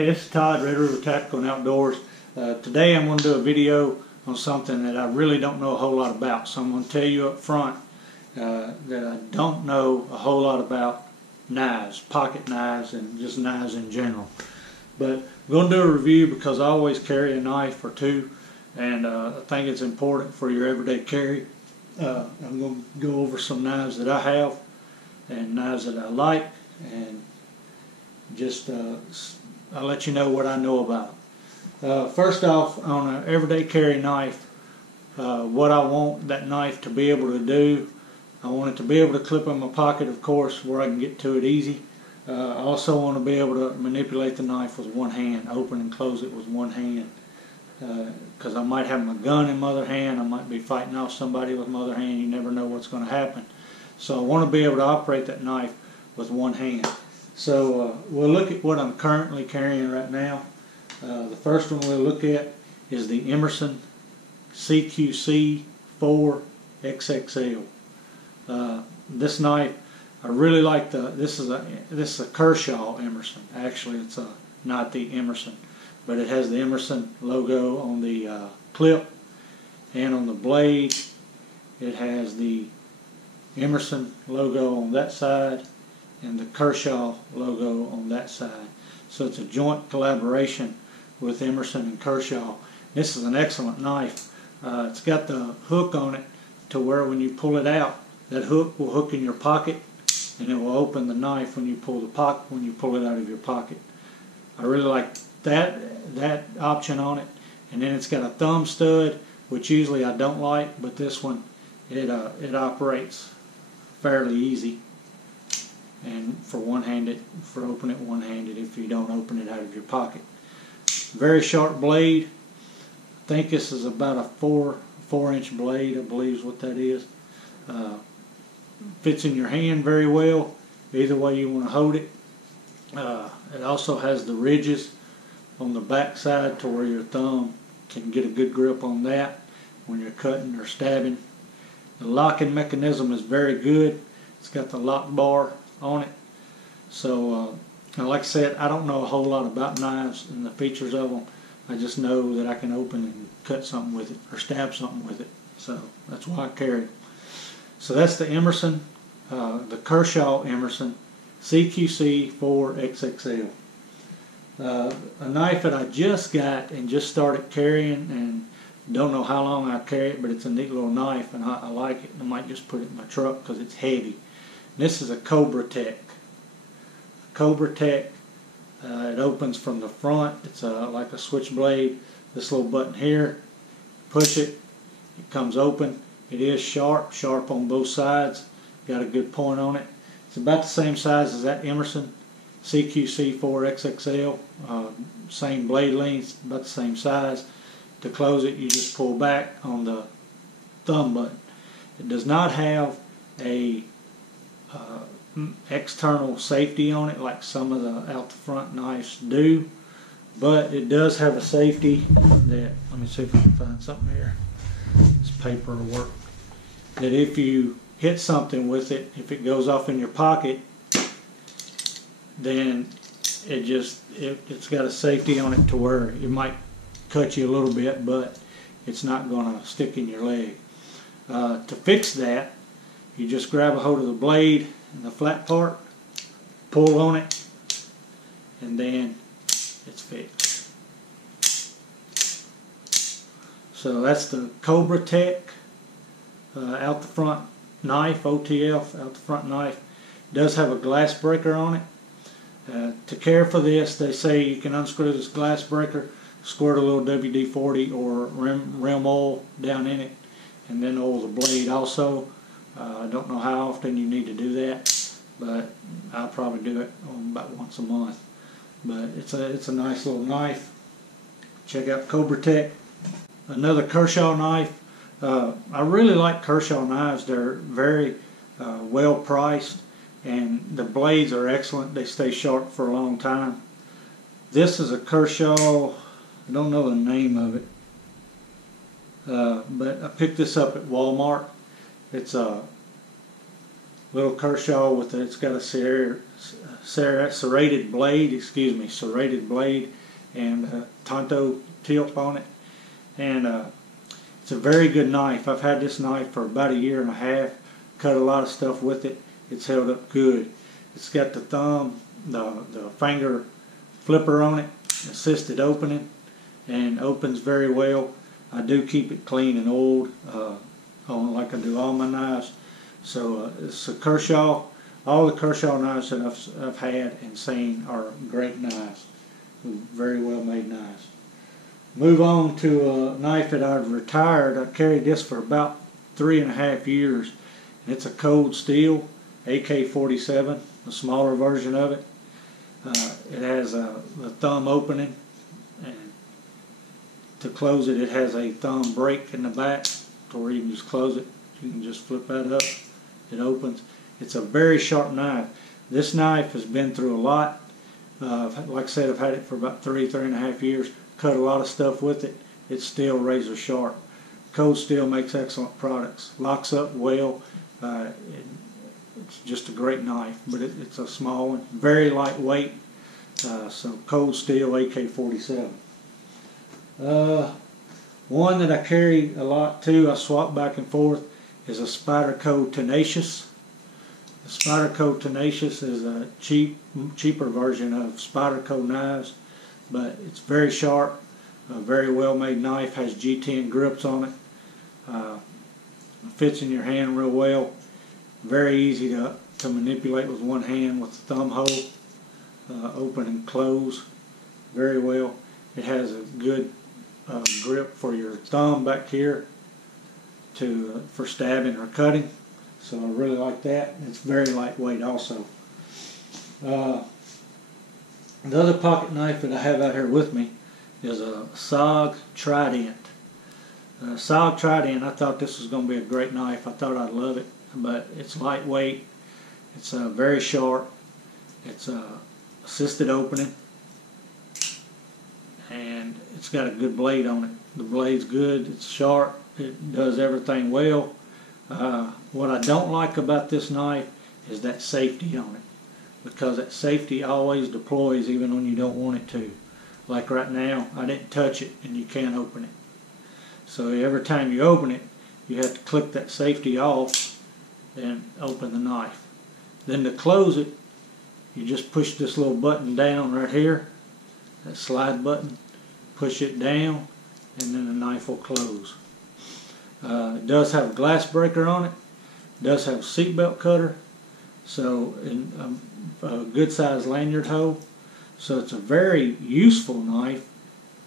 Hey, this is Todd, Red River Tactical and Outdoors. Today I'm going to do a video on something that I really don't know a whole lot about. So I'm going to tell you up front that I don't know a whole lot about knives, pocket knives, and just knives in general. But I'm going to do a review because I always carry a knife or two, and I think it's important for your everyday carry. I'm going to go over some knives that I have and knives that I like, and just I'll let you know what I know about them. First off, on an everyday carry knife, what I want that knife to be able to do, I want it to be able to clip in my pocket, of course, where I can get to it easy. I also want to be able to manipulate the knife with one hand, open and close it with one hand. Because I might have my gun in my other hand, I might be fighting off somebody with my other hand, you never know what's going to happen. So I want to be able to operate that knife with one hand. So we'll look at what I'm currently carrying right now. The first one we'll look at is the Emerson CQC 4 XXL. This knife, I really like this is a Kershaw Emerson. Actually, it's not the Emerson, but it has the Emerson logo on the clip, and on the blade it has the Emerson logo on that side and the Kershaw logo on that side. So it's a joint collaboration with Emerson and Kershaw. This is an excellent knife. It's got the hook on it to where when you pull it out, that hook will hook in your pocket and it will open the knife when you pull it out of your pocket. I really like that option on it. And then it's got a thumb stud, which usually I don't like, but this one it operates fairly easy. And for opening it one-handed if you don't open it out of your pocket. Very sharp blade. I think this is about a 4-inch blade, I believe is what that is. Fits in your hand very well, either way you want to hold it. It also has the ridges on the back side to where your thumb can get a good grip on that when you're cutting or stabbing. The locking mechanism is very good. It's got the lock bar on it. So like I said, I don't know a whole lot about knives and the features of them. I just know that I can open and cut something with it or stab something with it. So that's why I carry it. So that's the Emerson, the Kershaw Emerson CQC 4 XXL. A knife that I just got and just started carrying, and don't know how long I carry it, but it's a neat little knife and I like it. I might just put it in my truck because it's heavy. This is a Cobratec. Cobratec. It opens from the front. It's like a switchblade. This little button here, push it, it comes open. It is sharp on both sides. Got a good point on it. It's about the same size as that Emerson CQC 4 XXL. Same blade length, about the same size. To close it, you just pull back on the thumb button. It does not have a external safety on it like some of the out the front knives do, but it does have a safety that, let me see if I can find something here, this paper will work, that if you hit something with it, if it goes off in your pocket, then it's got a safety on it to where it might cut you a little bit, but it's not going to stick in your leg. To fix that, you just grab a hold of the blade and the flat part, pull on it, and then it's fixed. So that's the Cobratec out the front knife, OTF out the front knife. It does have a glass breaker on it. To care for this, they say you can unscrew this glass breaker, squirt a little WD-40 or rim oil down in it, and then oil the blade also. I don't know how often you need to do that, but I'll probably do it about once a month. But it's a nice little knife. Check out Cobratec. Another Kershaw knife. I really like Kershaw knives. They're very well priced, and the blades are excellent. They stay sharp for a long time. This is a Kershaw, I don't know the name of it, but I picked this up at Walmart. It's a Little Kershaw with it's got a serrated blade, serrated blade, and Tonto tip on it. And it's a very good knife. I've had this knife for about 1.5 years. Cut a lot of stuff with it. It's held up good. It's got the thumb, the finger flipper on it, assisted opening, and opens very well. I do keep it clean and oiled, like I do all my knives. So it's a Kershaw. All the Kershaw knives that I've had and seen are great knives, very well made knives. Move on to a knife that I've retired. I carried this for about 3.5 years. And it's a cold steel AK-47, the smaller version of it. It has the thumb opening, and to close it, it has a thumb brake in the back to where you can just close it. You can just flip that up. It opens. It's a very sharp knife. This knife has been through a lot. Like I said, I've had it for about 3.5 years. Cut a lot of stuff with it. It's still razor sharp. Cold steel makes excellent products. Locks up well. It's just a great knife, but it's a small one. Very lightweight. So cold steel AK-47. One that I carry a lot too, I swap back and forth, is a Spyderco Tenacious. The Spyderco Tenacious is a cheaper version of Spyderco knives, but it's very sharp, a very well made knife, has G10 grips on it, fits in your hand real well, very easy to manipulate with one hand with the thumb hole, open and close very well. It has a good grip for your thumb back here for stabbing or cutting, so I really like that. It's very lightweight also. The other pocket knife that I have out here with me is a SOG Trident. SOG Trident, I thought this was going to be a great knife. I thought I'd love it, but it's lightweight. It's very sharp. It's assisted opening, and it's got a good blade on it. The blade's good. It's sharp. It does everything well. What I don't like about this knife is that safety on it, because that safety always deploys even when you don't want it to. Like right now, I didn't touch it and you can't open it. So every time you open it, you have to click that safety off and open the knife. Then to close it, you just push this little button down right here, that slide button, push it down, and then the knife will close. It does have a glass breaker on it. It does have a seatbelt cutter, so a good sized lanyard hole. So it's a very useful knife.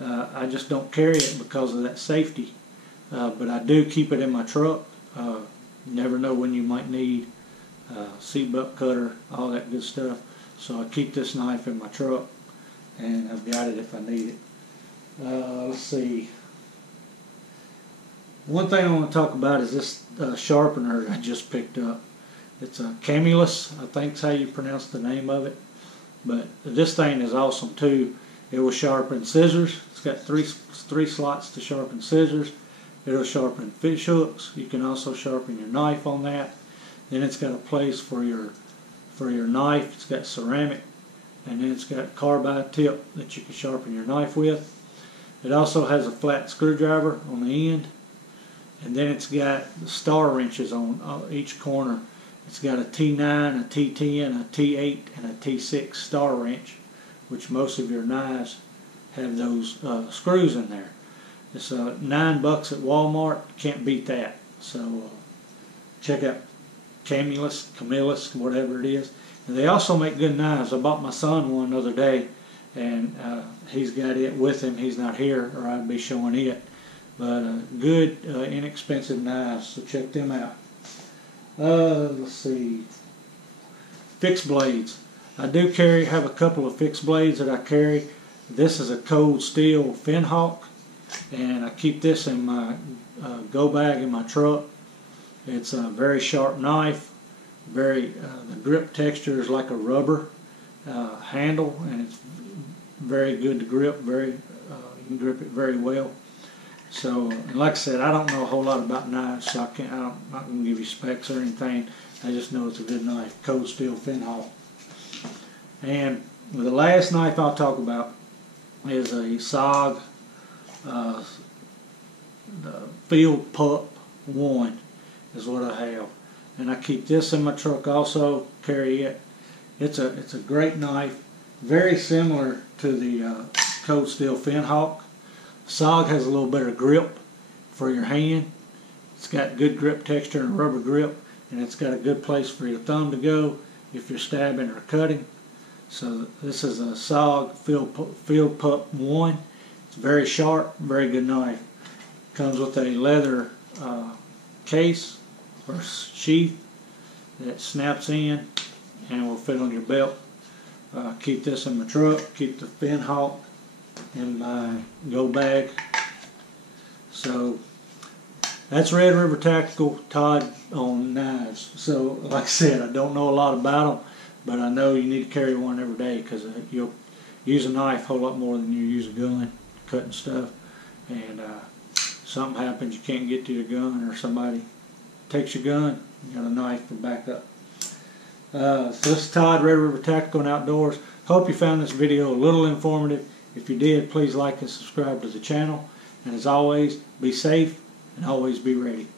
I just don't carry it because of that safety, but I do keep it in my truck. You never know when you might need seatbelt cutter, all that good stuff. So I keep this knife in my truck, and I've got it if I need it. Let's see. One thing I want to talk about is this sharpener I just picked up. It's a Camillus, I think is how you pronounce the name of it. But this thing is awesome too. It will sharpen scissors. It's got three slots to sharpen scissors. It'll sharpen fish hooks. You can also sharpen your knife on that. Then it's got a place for your knife. It's got ceramic, and then it's got a carbide tip that you can sharpen your knife with. It also has a flat screwdriver on the end, and then it's got the star wrenches on each corner. It's got a T9, a T10, a T8, and a T6 star wrench, which most of your knives have those screws in there. It's $9 at Walmart. Can't beat that. So check out Camillus, whatever it is. And they also make good knives. I bought my son one the other day, and he's got it with him. He's not here, or I'd be showing it. But good, inexpensive knives. So check them out. Let's see. Fixed blades. I do have a couple of fixed blades that I carry. This is a cold steel Finhawk, and I keep this in my go bag in my truck. It's a very sharp knife. The grip texture is like a rubber handle, and it's very good to grip. You can grip it very well. So, and like I said, I don't know a whole lot about knives, so I'm not going to give you specs or anything. I just know it's a good knife. Cold steel fin hawk. And the last knife I'll talk about is a SOG the Field Pup 1 is what I have. And I keep this in my truck also, carry it. It's a great knife, very similar to the cold steel fin hawk. SOG has a little better grip for your hand. It's got good grip texture and rubber grip, and it's got a good place for your thumb to go if you're stabbing or cutting. So this is a SOG Field Pup 1. It's very sharp, very good knife. Comes with a leather case or sheath that snaps in and will fit on your belt. Keep this in my truck, keep the fin hawk in my go bag. So that's Red River Tactical, Todd, on knives. So like I said, I don't know a lot about them, but I know you need to carry one every day because you'll use a knife a whole lot more than you use a gun cutting stuff. And something happens, you can't get to your gun, or somebody takes your gun, you got a knife for backup. So this is Todd, Red River Tactical and Outdoors. Hope you found this video a little informative. If you did, please like and subscribe to the channel. And as always, be safe and always be ready.